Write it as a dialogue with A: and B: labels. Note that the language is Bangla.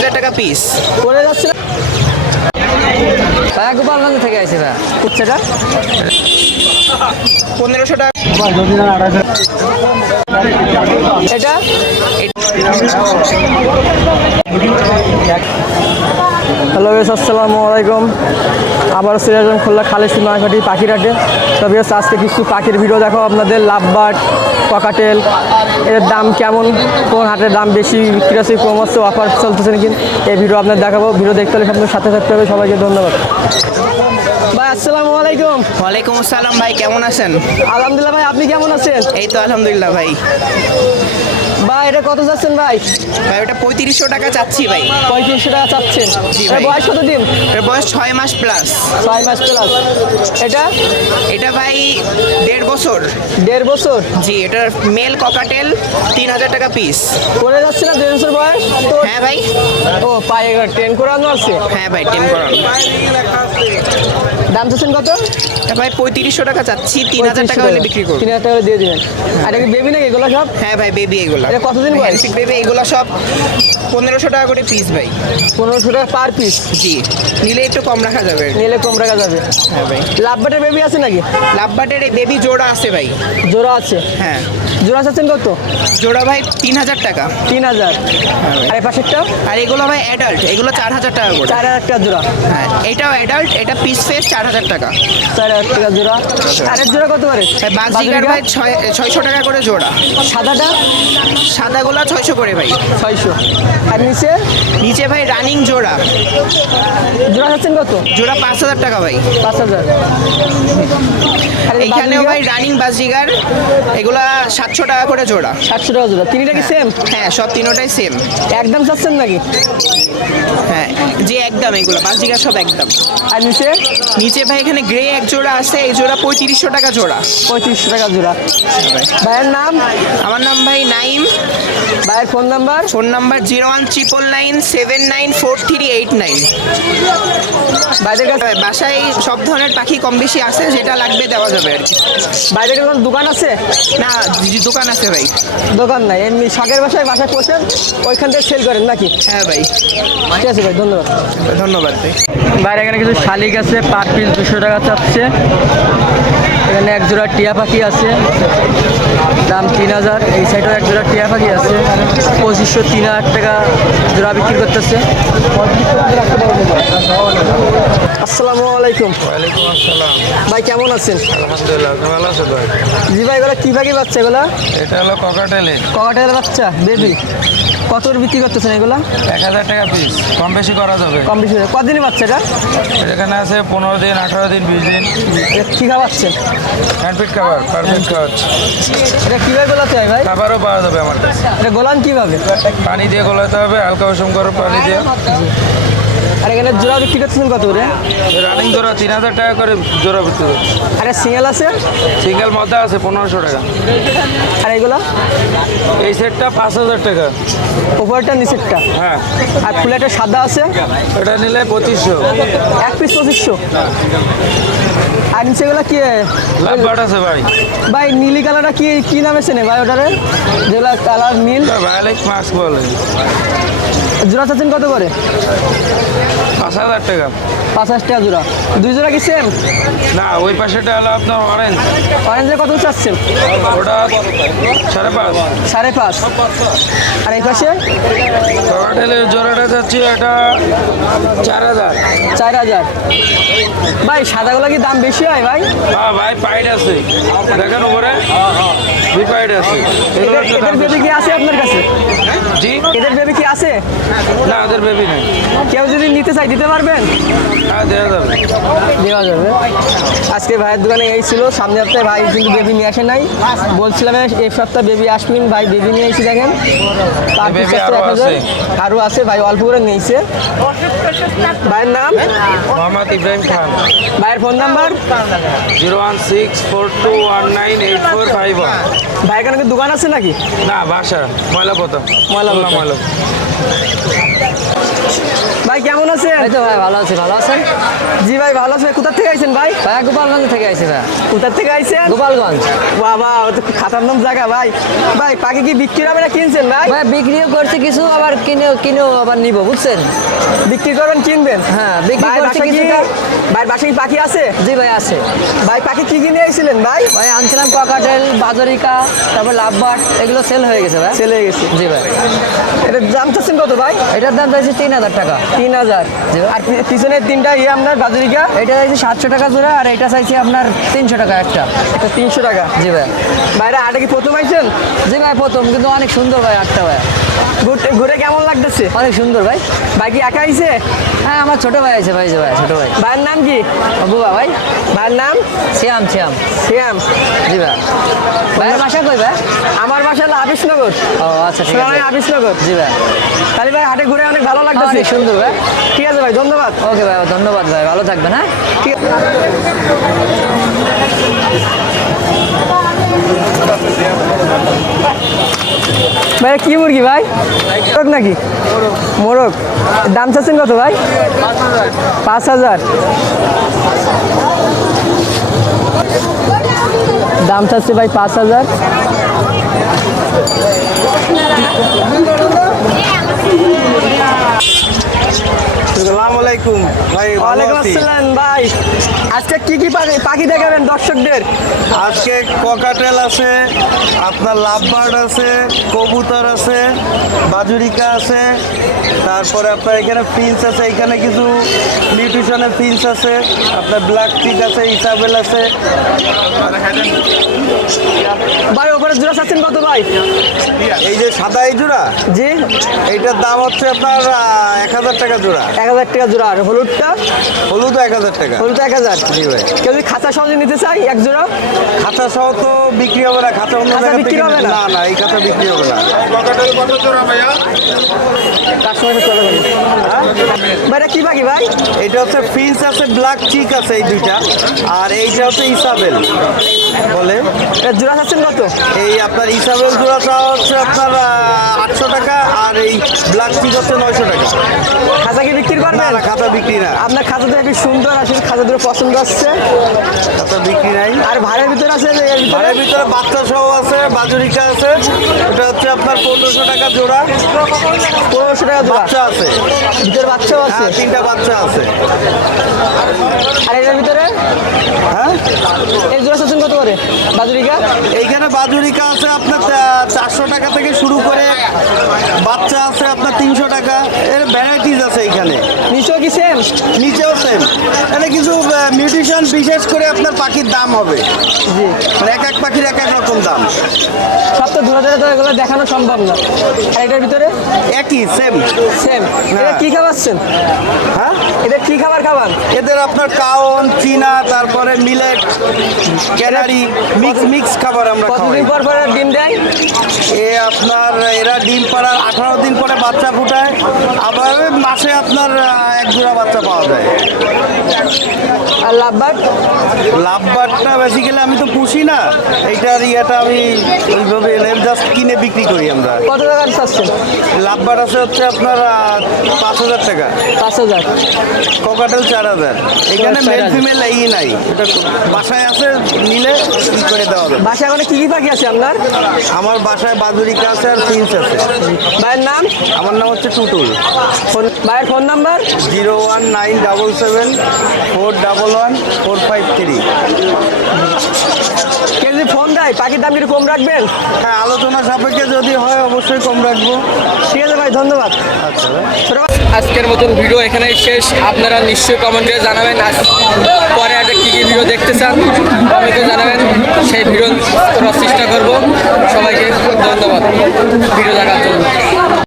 A: টাকা পিস
B: পড়ে যাচ্ছে না ভাই গোপালগঞ্জ থেকে আইছে ভাই কুচ্ছেটা
A: 1500 টাকা।
B: এটা হ্যালো বেশ, আসসালামু আলাইকুম। আবার সিরাজন খুলনা খালেসি মার্কেটি পাখির হাটে। তবে আজকে কিছু পাখির ভিডিও দেখো আপনাদের। লাভবার্ড, ককাটেল, এর দাম কেমন, কোন হাটের দাম বেশি বিক্রি আছে, কম হচ্ছে, অফার চলতেছে নাকি, এই ভিডিও আপনাদের দেখাবো। ভিডিও দেখতে হলে আপনার সাথে থাকতে হবে। সবাইকে ধন্যবাদ। ভাই আসসালামু আলাইকুম।
A: ওয়ালাইকুম আসসালাম ভাই, কেমন আছেন?
B: আলহামদুলিল্লাহ ভাই, আপনি কেমন আছেন?
A: এই তো আলহামদুলিল্লাহ ভাই।
B: ভাই এটা কত যাচ্ছেন ভাই?
A: ভাই ওটা 3500 টাকা চাচ্ছি ভাই।
B: 3500 টাকা চাচ্ছেন?
A: জি
B: এর
A: ভাই।
B: বয়স কত দিন?
A: এর বয়স 6 মাস প্লাস।
B: 6 মাস প্লাস। এটা
A: এটা ভাই 1.5 বছর।
B: 1.5 বছর।
A: জি, এটার মেল ককাটেল 3000 টাকা পিস।
B: পড়ে যাচ্ছে না 1.5 বছর বয়স তো?
A: হ্যাঁ ভাই।
B: ও পায়ে ট্রেন করানো আছে।
A: হ্যাঁ ভাই, 10 করানো।
B: দাম চাচ্ছেন কত?
A: এটা ভাই 3500 টাকা চাচ্ছি, 3000 টাকা হলে বিক্রি করব।
B: 3000 টাকা হলে দিয়ে দিবেন। আর এটা কি বেবি নাকি এগুলো সব?
A: হ্যাঁ ভাই, বেবি এগুলা।
B: এটা কতদিন বয়স?
A: হ্যান্ডফিট বেবি এগুলা সব 1500 টাকা করে পিস ভাই।
B: 1500 টাকা পার পিস।
A: জি, নিলে একটু কম রাখা যাবে।
B: নিলে কম রাখা যাবে।
A: হ্যাঁ ভাই।
B: লাভবাটের বেবি আছে নাকি?
A: লাভবাটের এই বেবি জোড়া আছে ভাই।
B: জোড়া আছে?
A: হ্যাঁ,
B: জোড়া চাচ্ছেন কত?
A: জোড়া ভাই 3000 টাকা।
B: 3000।
A: ভাই।
B: আর এই পাশেরটা?
A: আর এগুলো ভাই অ্যাডাল্ট, এগুলো 4000 টাকা করে।
B: 4000 টাকা জোড়া।
A: হ্যাঁ, এটাও অ্যাডাল্ট, এটা পিস ফেস 4000 টাকা।
B: 4000 টাকা জোড়া। আরেক জোড়া কত করে?
A: ভাই বাজিগার ভাই 600 টাকা করে জোড়া।
B: সাদাটা?
A: সাদাগুলা 600 করে ভাই।
B: 600। আর নিচে?
A: নিচে ভাই রানিং জোড়া,
B: জোড়া চাচ্ছেন কত?
A: জোড়া 5000 টাকা ভাই।
B: 5000। আর এই
A: এইখানেও
B: বাজিগার?
A: ভাই রানিং বাজিগার, এগুলা 700 টাকা করে জোড়া।
B: 700 টাকা জোড়া। তিনটা কি সেম?
A: হ্যাঁ, সব তিনোটাই সেম।
B: একদম চাচ্ছেন নাকি?
A: হ্যাঁ, যে একদম এগুলো বাজিগার সব একদম।
B: আর নিচে?
A: নিচে ভাই এখানে গ্রে এক জোড়া আছে, এই জোড়া 3500 টাকা জোড়া।
B: 3500 টাকা জোড়া।
A: ভাই।
B: ভাইয়ের নাম?
A: আমার নাম ভাই নাইম।
B: ভাইয়ের ফোন নাম্বার?
A: Phone number 01999794389।
B: বাইরের কাছে?
A: বাসায় সব ধরনের পাখি কম বেশি আছে, যেটা লাগবে দেওয়া যাবে আর কি।
B: বাইরের কোনো দোকান আছে?
A: না, দোকান আছে ভাই।
B: দোকান নাই, এমনি শখের বাসায় পোষেন, ওইখান থেকে সেল করেন নাকি?
A: হ্যাঁ ভাই।
B: ঠিক আছে ভাই, ধন্যবাদ।
A: ধন্যবাদ ভাই।
B: বাইরে এখানে কিছু শালিক আছে, পার পিস 200 টাকা চাচ্ছে। এখানে এক জোড়া টিয়া পাখি আছে, দাম 3000। এই সাইডেও এক জোড়া টিয়া পাখি আছে, 2500 3000 টাকা জোড়া বিক্রি করতেছে। আসসালামু আলাইকুম।
C: ওয়ালাইকুম আসসালাম।
B: ভাই কেমন আছেন?
C: আলহামদুলিল্লাহ, আপনি ভালো আছেন ভাই?
B: জি ভাই, এগুলো কী পাখি বাচ্চা এগুলা?
C: এটা হলো ককাটেলের।
B: ককাটেলের বাচ্চা বেবি। কত করে বিক্রি করতেছেন এগুলা?
C: 1000 টাকা পিস, কম বেশি করা যাবে।
B: কম বেশি? কতদিনের বাচ্চাটা?
C: এখানে আছে 15 দিন, 18 দিন, 20 দিন।
B: এটা কী খাওয়াচ্ছেন?
C: হ্যান্ডফিট খাবার, পারফেক্ট খাওয়াচ্ছে।
B: এটা কীভাবে গোলাতে হয় ভাই?
C: খাবারও পাওয়া যাবে আমার কাছে।
B: এটা গোলান কীভাবে?
C: পানি দিয়ে গোলাতে হবে, হালকা উষুম করে পানি দিয়ে।
B: আর এখানে জোড়া বিক্রি করতেছেন কত করে?
C: রানিং জোড়া 3000 টাকা করে জোড়া বিক্রি করছে।
B: আর সিঙ্গেল আছে?
C: সিঙ্গেল মধ্যে আছে 1500 টাকা।
B: আর এগুলো?
C: এই সেটটা 5000 টাকা।
B: উপরটা নিচেরটা?
C: হ্যাঁ।
B: আর ফুলেটা সাদা আছে?
C: এটা নিলে 2500।
B: এক পিস 2500। আর নিচেগুলো কি?
C: লাভবার্ড আছে ভাই।
B: ভাই নীলি কালারটা কি কি নামে চেনে ভাই ওটারে? যেগুলো কালার নীল?
C: ভায়োলেট মাস্ক বলে।
B: জোড়া চাচ্ছেন কত করে?
C: 5000 টাকা।
B: 50 টাকা জোড়া। দুই জোড়া কি সেম?
C: না, ওই পাশেটা হলো আপনার অরেঞ্জ।
B: অরেঞ্জে কত চাচ্ছেন?
C: ওটা 5.5।
B: 5.5। আর এই পাশে?
C: ককাটেলের জোড়াটা যাচ্ছে এটা 4000।
B: 4000। ভাই সাদাগুলো কি দাম বেশি হয় ভাই?
C: হ্যাঁ ভাই, পাইড আছে দেখেন উপরে, দুই পাইড আছে। এগুলো
B: এদের বেবি কি আছে আপনার কাছে?
C: জি,
B: এদের বেবি কি আছে?
C: না ওদের বেবি নেই।
B: কেউ যদি নিতে চাই দিতে পারবেন?
C: হ্যাঁ, দেওয়া যাবে।
B: দেওয়া যাবে। আজকে ভাইয়ের দোকানে এই ছিল, সামনে সপ্তাহে ভাই কিন্তু বেবি নিয়ে আসে নাই। বলছিলাম এই সপ্তাহে বেবি আসবেন, ভাই বেবি নিয়ে এসে দেখেন।
C: baby আরো আছে।
B: আরও আছে ভাই, অল্প করে নিয়েছে। ভাইয়ের নাম?
C: মোহাম্মদ ইব্রাহিম খান।
B: ভাইয়ের ফোন নাম্বার?
C: 01642198451।
B: ভাই এখানে কি দোকান আছে নাকি?
C: না, বাসা ময়লাপতা।
B: ময়লাপতা।
C: ময়লা।
B: ভাই কেমন আছেন?
D: এই তো ভাই ভালো আছি, ভালো আছেন?
B: জি ভাই ভালো আছে। কোথা থেকে আইছেন ভাই?
D: ভাই গোপালগঞ্জ থেকে আইছি ভাই।
B: কোথা থেকে আইছেন?
D: গোপালগঞ্জ।
B: বাবা ও তো খাতারনাক জায়গা ভাই। ভাই পাখি কি বিক্রি হবে না কিনছেন ভাই?
D: ভাই বিক্রিও করছি কিছু, আবার কিনেও আবার নিব, বুঝছেন?
B: বিক্রি করবেন কিনবেন?
D: হ্যাঁ, বিক্রি
B: ভাই
D: করছি
B: বাসায় কি
D: কিছুটা।
B: ভাই বাসায় কি পাখি আছে?
D: জি ভাই আছে।
B: ভাই পাখি কি কিনে আইছিলেন ভাই?
D: ভাই আনছিলাম ককাটেল, বাজরিকা, তারপর লাভবার্ড, এগুলো সেল হয়ে গেছে ভাই।
B: চলে গেছে।
D: জি ভাই।
B: এটার দাম চাচ্ছেন কত ভাই?
D: এটার দাম চাইছি 3000 টাকা।
B: 3000।
D: জি ভাই।
B: আর পিছনের তিনটা আপনার বাজরিকা
D: এটা চাইছি 700 টাকা জোড়া, আর এটা চাইছি আপনার 300 টাকা একটা।
B: এটা 300 টাকা।
D: জি ভাই।
B: ভাইরা আটে কি প্রথম আইছেন?
D: জি ভাই প্রথম, কিন্তু অনেক সুন্দর ভাই আটটা ভাই,
B: ঘুরতে ঘুরে কেমন লাগতেছে?
D: অনেক সুন্দর ভাই।
B: ভাই কি একা আইছে?
D: হ্যাঁ আমার ছোট ভাই আছে ভাই, যে ভাই ছোট ভাই।
B: ভাইয়ের নাম কি?
D: বুবা ভাই।
B: ভাইয়ের নাম
D: শ্যাম শ্যাম।
B: শ্যাম।
D: জি ভাই। ভাইয়ের বাসা কই ভাই?
B: আমার বাসা হলো আবিসনগর।
D: ও আচ্ছা ঠিক
B: সোনালী
D: আছে।
B: আবিসনগর।
D: জি ভাই।
B: তাহলে ভাই হাটে ঘুরে অনেক ভালো লাগতেছে।
D: অনেক সুন্দর ভাই।
B: ঠিক আছে ভাই, ধন্যবাদ।
D: ওকে ভাই, ধন্যবাদ ভাই, ভালো থাকবেন। হ্যাঁ
B: ঠিক আছে। ভাই কি মুরগি ভাই? মোরগ নাকি? মোরগ। দাম চাচ্ছেন কত ভাই? 5000। দাম চাচ্ছে ভাই 5000।
C: আসসালামু আলাইকুম ভাই, ভালো
B: ওয়ালাইকুম
C: আছি।
B: আসসালাম ভাই। আজকে কি কি পাখি দেখাবেন দর্শকদের?
C: আজকে ককাটেল আছে, আপনার লাভবার্ড আছে, কবুতর আছে, বাজুরিকা আছে, তারপরে আপনার এখানে ফিন্স আছে, এখানে কিছু নিউট্রিশনের ফিন্স আছে, আপনার ব্ল্যাক চিক আছে, ইসাবেল আছে।
B: ভাই ওপরে জোড়া চাচ্ছেন কত ভাই?
C: এই যে সাদা এই জোড়া,
B: জি
C: এইটার দাম হচ্ছে আপনার 1000 টাকা জোড়া।
B: 1000 টাকা জোড়া। আর হলুদটা?
C: হলুদ 1000 টাকা।
B: হলুদ 1000।
C: জি ভাই।
B: কেউ যদি খাঁচা সহজে নিতে চাই এক জোড়া?
C: খাঁচা সহ তো বিক্রি হবে না, খাঁচা অন্য
B: খাঁচা
C: জায়গা
B: বিক্রি
C: থেকে
B: হবে না?
C: না, এই খাঁচা বিক্রি হবে না।
B: কাস্টমারের চলে যাবে। ভাই এটা কি পাখি ভাই?
C: এটা হচ্ছে ফিন্স আছে, ব্ল্যাক চিক আছে এই দুইটা, আর এইটা হচ্ছে ইসাবেল বলে।
B: এটা জোড়া চাচ্ছেন কত?
C: এই আপনার ইসাবেল জোড়াটা হচ্ছে আপনার 800 টাকা, আর এই ব্ল্যাক চিক হচ্ছে 900 টাকা।
B: খাঁচা কি বিক্রি
C: না
B: করবেন?
C: না, খাতা বিক্রি না,
B: আপনার খাঁচা তো একটু সুন্দর আছে, খাঁচা দুটো পছন্দ আসছে।
C: খাতা বিক্রি নাই।
B: আর ভাড়ের ভিতরে আছে যে এর ভিতরে?
C: ঘরের ভিতরে বাচ্চা সহ আছে, বাজুরিকা আছে, এটা হচ্ছে আপনার 1500 টাকা জোড়া।
B: 1500 টাকা জোড়া।
C: বাচ্চা আছে,
B: ভিতরে বাচ্চাও আছে।
C: হ্যাঁ 3টা বাচ্চা আছে।
B: আর এর ভিতরে
C: হ্যাঁ
B: এই জোড়া চাচ্ছেন কত করে বাজুরিকা?
C: এইখানে বাজুরিকা আছে আপনার 400 টাকা থেকে শুরু করে, বাচ্চা আছে আপনার 300 টাকা, এর ভ্যারাইটিস আছে এইখানে।
B: নিচেও কি সেম?
C: নিচেও সেম। এখানে কিছু মিউটিশন বিশেষ করে আপনার পাখির দাম হবে,
B: জি।
C: মানে এক এক পাখির এক এক রকম দাম।
B: সব তো ধরে ধরে তো এগুলো দেখানো সম্ভব না। আর এটার ভিতরে
C: একই সেম।
B: সেম। এটা
C: হ্যাঁ।
B: কি খাওয়াচ্ছেন?
C: হ্যাঁ,
B: এটা কি খাবার খাবার?
C: এদের আপনার কাউন, চীনা, তারপরে মিলেট, ক্যানারি, মিক্স খাবার আমরা খাওয়াই।
B: কতদিন পর পর ডিম দেয়?
C: এ আপনার এরা ডিম পাড়ার 18 দিন পরে বাচ্চা ফুটায়, আবার মাসে আপনার এক জোড়া বাচ্চা পাওয়া যায়।
B: আর লাভবার্ড?
C: লাভবারটা বেসিক্যালি আমি তো পুষি না, এইটার ইয়েটা আমি ওইভাবে জাস্ট কিনে বিক্রি করি আমরা।
B: কত টাকা চাচ্ছেন?
C: লাভবার আছে হচ্ছে আপনার 5000 টাকা,
B: 5000।
C: ককাটেল 4000। এখানে মেল
B: 4000
C: ফিমেল এই নাই, এটা বাসায় আছে, নিলে ই করে দেওয়া যাবে।
B: বাসায় মানে কি কি পাখি আছে আপনার?
C: আমার বাসায় বাজুরিকা আছে আর ফিন্স আছে।
B: ভাইয়ের নাম?
C: আমার নাম হচ্ছে টুটুল।
B: ভাইয়ের ফোন নাম্বার?
C: 01977411453।
B: কেউ যদি ফোন দেয় পাখির দাম কি কম রাখবেন?
C: হ্যাঁ, আলোচনা সাপেক্ষে যদি হয় অবশ্যই কম রাখবো।
B: ঠিক আছে ভাই, ধন্যবাদ।
C: আচ্ছা ভাই।
B: আজকের মতন ভিডিও এখানেই শেষ। আপনারা নিশ্চয়ই কমেন্টে জানাবেন পরে একটা কী কী ভিডিও দেখতে চান, কমেন্টে জানাবেন, সেই ভিডিও করার চেষ্টা করব। সবাইকে ধন্যবাদ ভিডিও দেখার জন্য।